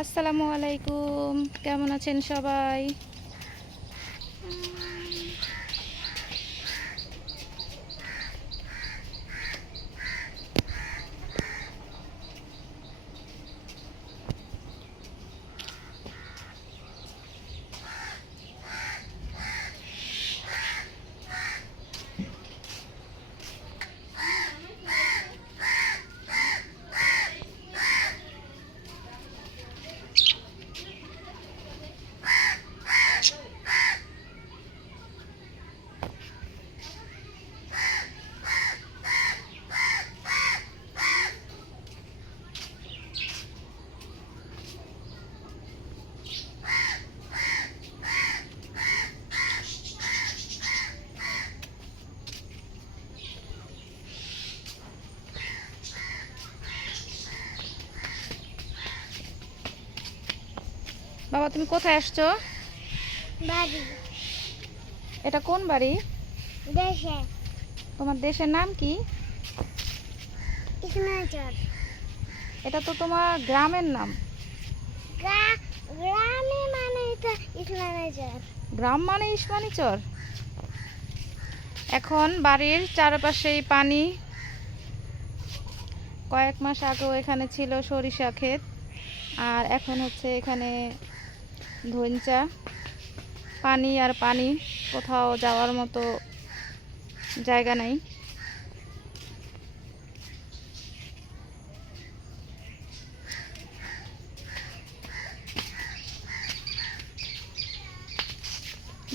আসসালামু আলাইকুম, কেমন আছেন সবাই? বাবা, তুমি কোথায় আসছো? বাড়ি। এটা কোন বাড়ি? দেশে। তোমার দেশের নাম কি? ইসমাইলচর। এটা তো তোমার গ্রামের নাম। গ্রামে মানে এটা ইসমাইলচর। গ্রাম মানে ইসমানীচর। এখন বাড়ির চারপাশেই পানি। কয়েক মাস আগেও এখানে ছিল সরিষা ক্ষেত, আর এখন হচ্ছে এখানে ধইঞ্চা। পানি আর পানি, কোথাও যাওয়ার মতো জায়গা নাই।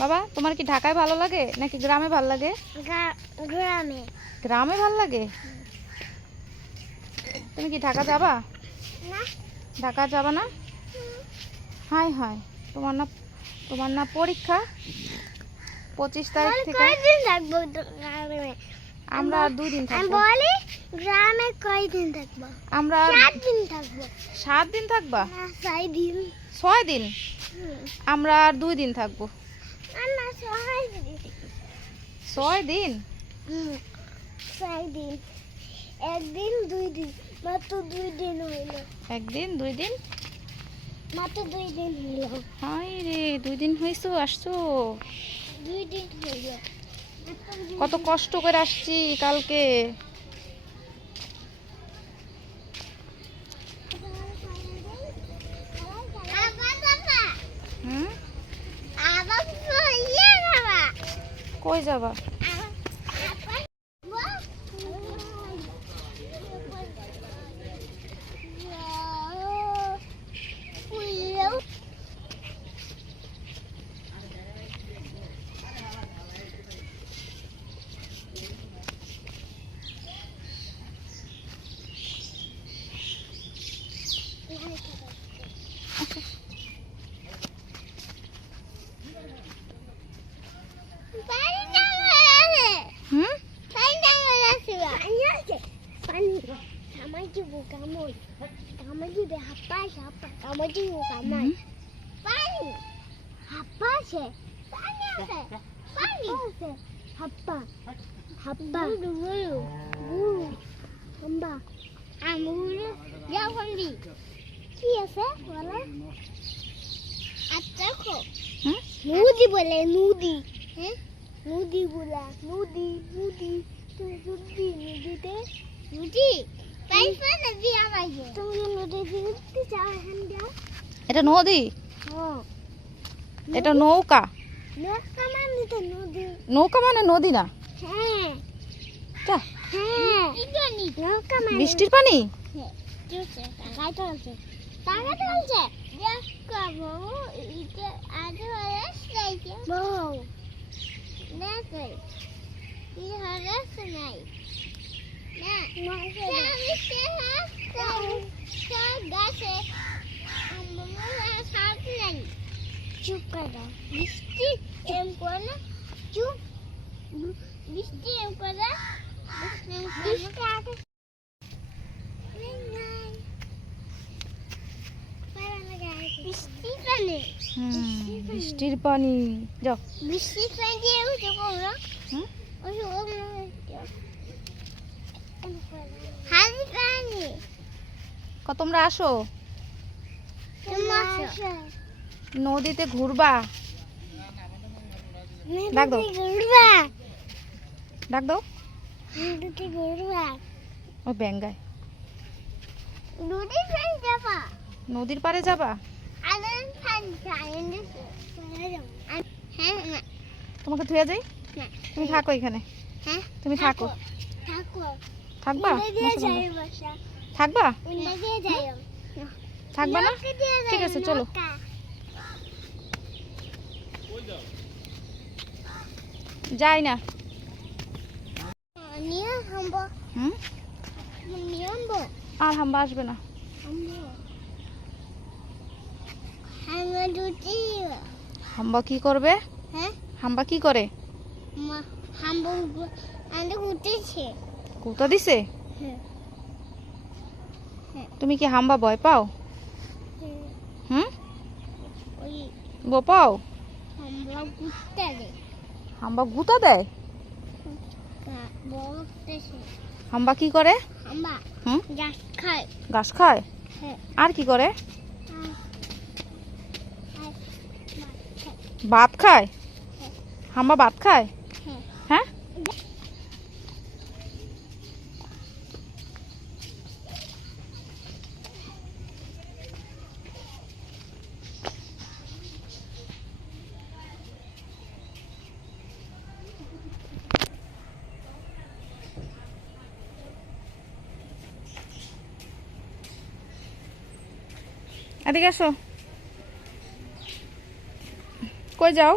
বাবা, তোমার কি ঢাকায় ভালো লাগে নাকি গ্রামে ভালো লাগে? গ্রামে। গ্রামে ভালো লাগে। তুমি কি ঢাকা যাবা? না। ঢাকা যাবা না? হাই হাই, তোমার না পরীক্ষা 25 তারিখ থেকে। কয়দিন থাকবো গ্রামে? আমরা 2 দিন আমি থাকবো। বলি গ্রামে কয়দিন থাকবো? আমরা 7 দিন থাকবো। 7 দিন থাকবা? না, 6 দিন। 6 দিন? আমরা আর 2 দিন থাকবো। না, 6 দিন। 6 দিন? 6 দিন। 1 দিন 2 দিন, মাত্র 2 দিন হইল। 1 দিন 2 দিন? মাত্র 2 দিন হইল। হাই রে, 2 দিন হয়েছো আসছো? 2 দিন হইল। কত কষ্ট করে আসছি কালকে। হুম, কই যাবা? হুম, কি আছে বলো? আচ্ছা, হুম? নদী বলে নদী। হ্যাঁ, নদী বলা নদী নদী। নদীতে নদী পাইপা নদী আমাকে তুমি নদীতে ঘুরতে যাও এখান দিয়ে। এটা নদী? হ্যাঁ, এটা নৌকা। নৌকা মানে তো নদী। নৌকা মানে নদী না? হ্যাঁ যা, হ্যাঁ, কি জানি নৌকা মানে বৃষ্টির পানি। হ্যাঁ, চলছে টাকা চলছে টাকা চলছে। দেখো এটা আজ হয়েছে বউ দেখো কি হয়েছে নাই না আমি সব গাছে সাপ নাই। চুপ করো বৃষ্টি এম করে চুপ বৃষ্টি এম করে বৃষ্টি আগে বৃষ্টি পানি বৃষ্টির পানি। যাও। বৃষ্টি পানি দিয়ে উঠে করো। হুম? ওই তোমরা আসো, তোমরা আসো। নদীতে ঘুরবা। ডাক দাও। নদীতে ঘুরবা। ডাক দাও। নদীতে ঘুরবা। ও ব্যাঙ্গায়। নদীর পাড়ে যাবা। নদীর পাড়ে যাবা? আনন্দ হ্যাঁ না তোমাকে ধুয়ে যাই? না তুমি থাকো এখানে। হ্যাঁ তুমি থাকো। থাকো থাকবা? দিয়ে যাই বাসা থাকবা? উন্ডা দিয়ে যাই থাকবা না? ঠিক আছে, চলো। যাই না। নিয়ে হামবো হুম? নিয়ে হামবো আর হাম্বা আসবে না। হামবো হামবো দুটি হাম্বা কি করবে? হ্যাঁ হাম্বা কি করে? হামবো আমাদের উঠেছে কুতা দিছে? হ্যাঁ তুমি কি হাম্বা ভয় পাও? হুম? ওই বো পাও? হামবো কুত্তা রে হাম্বা গুতা দেয়? বলতেছে হাম্বা কি করে? হামবা হুম? গাছ খায় ঘাস খায়? হ্যাঁ আর কি করে? আর ভাত খায়? হাম্বা ভাত খায়? হ্যাঁ হ্যাঁ? এদিকে আসো। কই যাও?